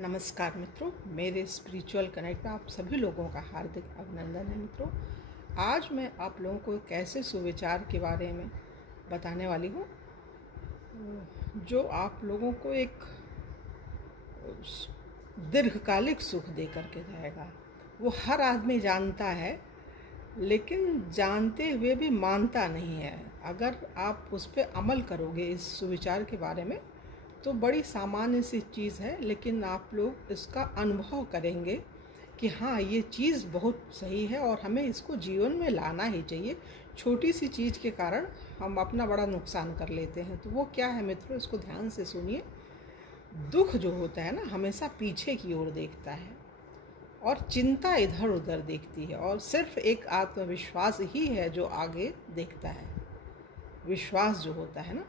नमस्कार मित्रों, मेरे स्पिरिचुअल कनेक्ट में आप सभी लोगों का हार्दिक अभिनंदन है। मित्रों, आज मैं आप लोगों को एक ऐसे सुविचार के बारे में बताने वाली हूँ जो आप लोगों को एक दीर्घकालिक सुख दे करके जाएगा। वो हर आदमी जानता है, लेकिन जानते हुए भी मानता नहीं है। अगर आप उस पर अमल करोगे इस सुविचार के बारे में तो बड़ी सामान्य सी चीज़ है, लेकिन आप लोग इसका अनुभव करेंगे कि हाँ, ये चीज़ बहुत सही है और हमें इसको जीवन में लाना ही चाहिए। छोटी सी चीज़ के कारण हम अपना बड़ा नुकसान कर लेते हैं। तो वो क्या है मित्रों, इसको ध्यान से सुनिए। दुख जो होता है ना, हमेशा पीछे की ओर देखता है और चिंता इधर उधर देखती है, और सिर्फ एक आत्मविश्वास ही है जो आगे देखता है। विश्वास जो होता है ना,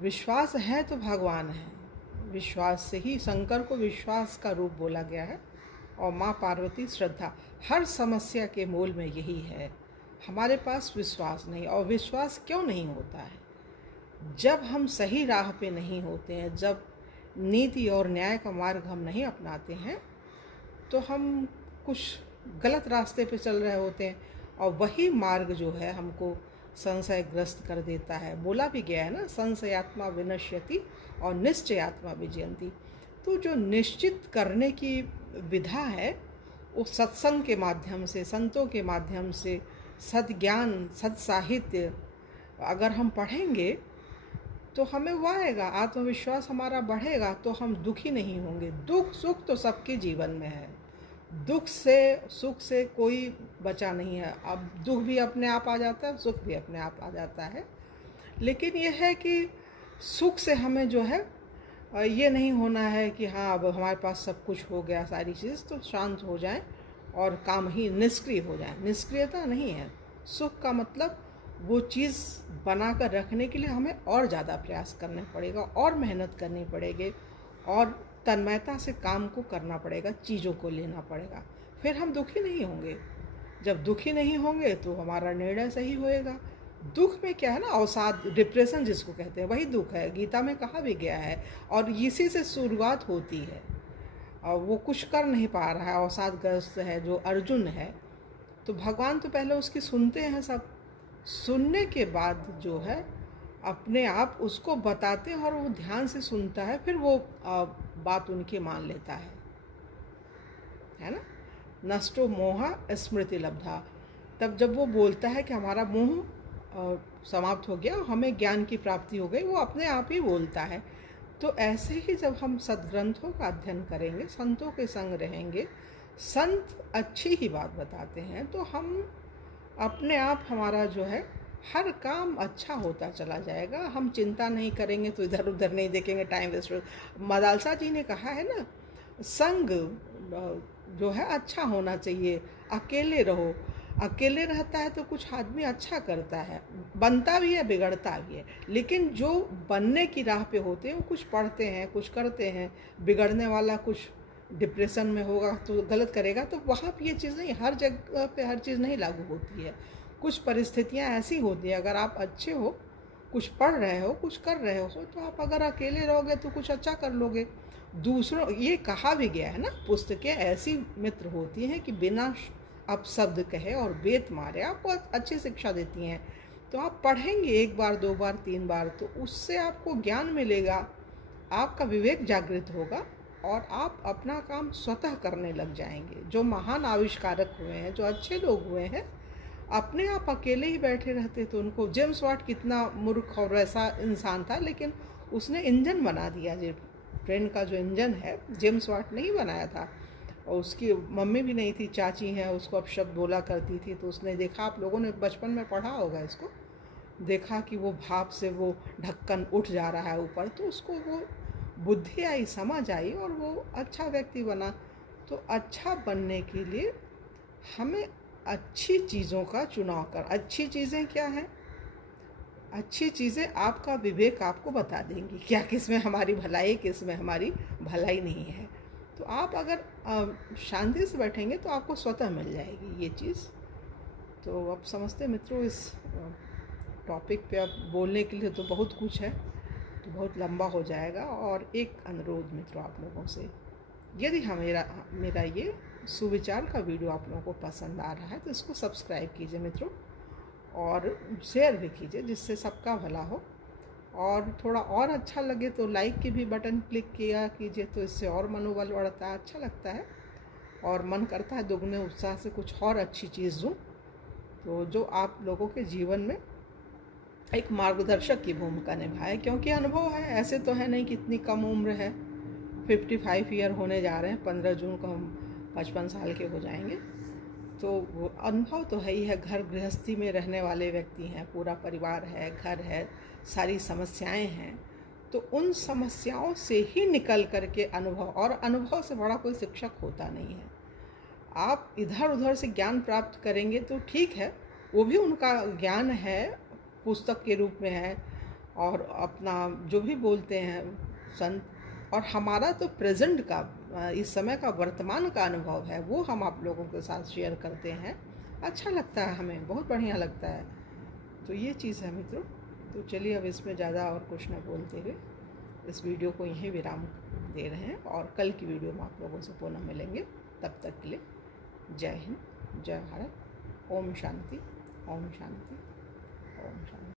विश्वास है तो भगवान है। विश्वास से ही संकर को विश्वास का रूप बोला गया है, और माँ पार्वती श्रद्धा। हर समस्या के मूल में यही है, हमारे पास विश्वास नहीं। और विश्वास क्यों नहीं होता है? जब हम सही राह पे नहीं होते हैं, जब नीति और न्याय का मार्ग हम नहीं अपनाते हैं, तो हम कुछ गलत रास्ते पे चल रहे होते हैं, और वही मार्ग जो है हमको संशयग्रस्त कर देता है। बोला भी गया है ना, संशयात्मा विनश्यति और निश्चयात्मा विजयंती। तो जो निश्चित करने की विधा है वो सत्संग के माध्यम से, संतों के माध्यम से, सद्ज्ञान सत्साहित्य अगर हम पढ़ेंगे तो हमें वो आएगा, आत्मविश्वास हमारा बढ़ेगा, तो हम दुखी नहीं होंगे। दुख सुख तो सबके जीवन में है, दुख से सुख से कोई बचा नहीं है। अब दुख भी अपने आप आ जाता है, सुख भी अपने आप आ जाता है। लेकिन यह है कि सुख से हमें जो है ये नहीं होना है कि हाँ अब हमारे पास सब कुछ हो गया, सारी चीज़ तो शांत हो जाए और काम ही निष्क्रिय हो जाए। निष्क्रियता नहीं है। सुख का मतलब वो चीज़ बना कर रखने के लिए हमें और ज़्यादा प्रयास करना पड़ेगा, और मेहनत करनी पड़ेगी, और तन्मयता से काम को करना पड़ेगा, चीज़ों को लेना पड़ेगा। फिर हम दुखी नहीं होंगे। जब दुखी नहीं होंगे तो हमारा निर्णय सही होएगा। दुख में क्या है ना, अवसाद, डिप्रेशन जिसको कहते हैं, वही दुख है। गीता में कहा भी गया है, और इसी से शुरुआत होती है। और वो कुछ कर नहीं पा रहा है, अवसादग्रस्त है जो अर्जुन है, तो भगवान तो पहले उसकी सुनते हैं। सब सुनने के बाद जो है अपने आप उसको बताते हैं, और वो ध्यान से सुनता है, फिर वो बात उनकी मान लेता है ना। नष्टो मोहा स्मृति लब्धा। तब जब वो बोलता है कि हमारा मोह समाप्त हो गया, हमें ज्ञान की प्राप्ति हो गई, वो अपने आप ही बोलता है। तो ऐसे ही जब हम सद्ग्रंथों का अध्ययन करेंगे, संतों के संग रहेंगे, संत अच्छी ही बात बताते हैं, तो हम अपने आप, हमारा जो है हर काम अच्छा होता चला जाएगा। हम चिंता नहीं करेंगे, तो इधर उधर नहीं देखेंगे, टाइम वेस्ट। मदालसा जी ने कहा है ना, संग जो है अच्छा होना चाहिए। अकेले रहो। अकेले रहता है तो कुछ आदमी अच्छा करता है, बनता भी है, बिगड़ता भी है। लेकिन जो बनने की राह पे होते हैं वो कुछ पढ़ते हैं, कुछ करते हैं। बिगड़ने वाला कुछ डिप्रेशन में होगा तो गलत करेगा। तो वहाँ पे ये चीज़ नहीं, हर जगह पे हर चीज़ नहीं लागू होती है। कुछ परिस्थितियाँ ऐसी होती हैं, अगर आप अच्छे हो, कुछ पढ़ रहे हो, कुछ कर रहे हो, तो आप अगर अकेले रहोगे तो कुछ अच्छा कर लोगे। दूसरों, ये कहा भी गया है ना, पुस्तकें ऐसी मित्र होती हैं कि बिना अपशब्द कहे और बेत मारे आपको अच्छी शिक्षा देती हैं। तो आप पढ़ेंगे एक बार, दो बार, तीन बार, तो उससे आपको ज्ञान मिलेगा, आपका विवेक जागृत होगा, और आप अपना काम स्वतः करने लग जाएंगे। जो महान आविष्कारक हुए हैं, जो अच्छे लोग हुए हैं, अपने आप अकेले ही बैठे रहते। तो उनको, जेम्स वाट कितना मूर्ख और वैसा इंसान था, लेकिन उसने इंजन बना दिया। जो ट्रेन का जो इंजन है, जेम्स वाट ने ही बनाया था। और उसकी मम्मी भी नहीं थी, चाची हैं, उसको अपशब्द बोला करती थी। तो उसने देखा, आप लोगों ने बचपन में पढ़ा होगा इसको, देखा कि वो भाप से वो ढक्कन उठ जा रहा है ऊपर, तो उसको वो बुद्धि आई, समझ आई, और वो अच्छा व्यक्ति बना। तो अच्छा बनने के लिए हमें अच्छी चीज़ों का चुनाव कर। अच्छी चीज़ें क्या हैं? अच्छी चीज़ें आपका विवेक आपको बता देंगी क्या किस में हमारी भलाई, किस में हमारी भलाई नहीं है। तो आप अगर शांति से बैठेंगे तो आपको स्वतः मिल जाएगी ये चीज़। तो अब समझते मित्रों, इस टॉपिक पे अब बोलने के लिए तो बहुत कुछ है, तो बहुत लंबा हो जाएगा। और एक अनुरोध मित्रों आप लोगों से, यदि मेरा ये सुविचार का वीडियो आप लोगों को पसंद आ रहा है तो इसको सब्सक्राइब कीजिए मित्रों, और शेयर भी कीजिए जिससे सबका भला हो। और थोड़ा और अच्छा लगे तो लाइक की भी बटन क्लिक किया कीजिए, तो इससे और मनोबल बढ़ता है, अच्छा लगता है और मन करता है दुगने उत्साह से कुछ और अच्छी चीज़ दूँ, तो जो आप लोगों के जीवन में एक मार्गदर्शक की भूमिका निभाए। क्योंकि अनुभव है, ऐसे तो है नहीं कि इतनी कम उम्र है, 55 ईयर होने जा रहे हैं, 15 जून को हम 55 साल के हो जाएंगे, तो वो अनुभव तो है ही है। घर गृहस्थी में रहने वाले व्यक्ति हैं, पूरा परिवार है, घर है, सारी समस्याएं हैं, तो उन समस्याओं से ही निकल करके अनुभव, और अनुभव से बड़ा कोई शिक्षक होता नहीं है। आप इधर उधर से ज्ञान प्राप्त करेंगे तो ठीक है, वो भी उनका ज्ञान है, पुस्तक के रूप में है, और अपना जो भी बोलते हैं संत, और हमारा तो प्रेजेंट का, इस समय का, वर्तमान का अनुभव है, वो हम आप लोगों के साथ शेयर करते हैं। अच्छा लगता है, हमें बहुत बढ़िया लगता है। तो ये चीज़ है मित्रों। तो चलिए अब इसमें ज़्यादा और कुछ न बोलते हुए इस वीडियो को यहीं विराम दे रहे हैं, और कल की वीडियो में आप लोगों से पुनः मिलेंगे। तब तक के लिए जय हिंद, जय भारत, ओम शांति, ओम शांति, ओम शांति।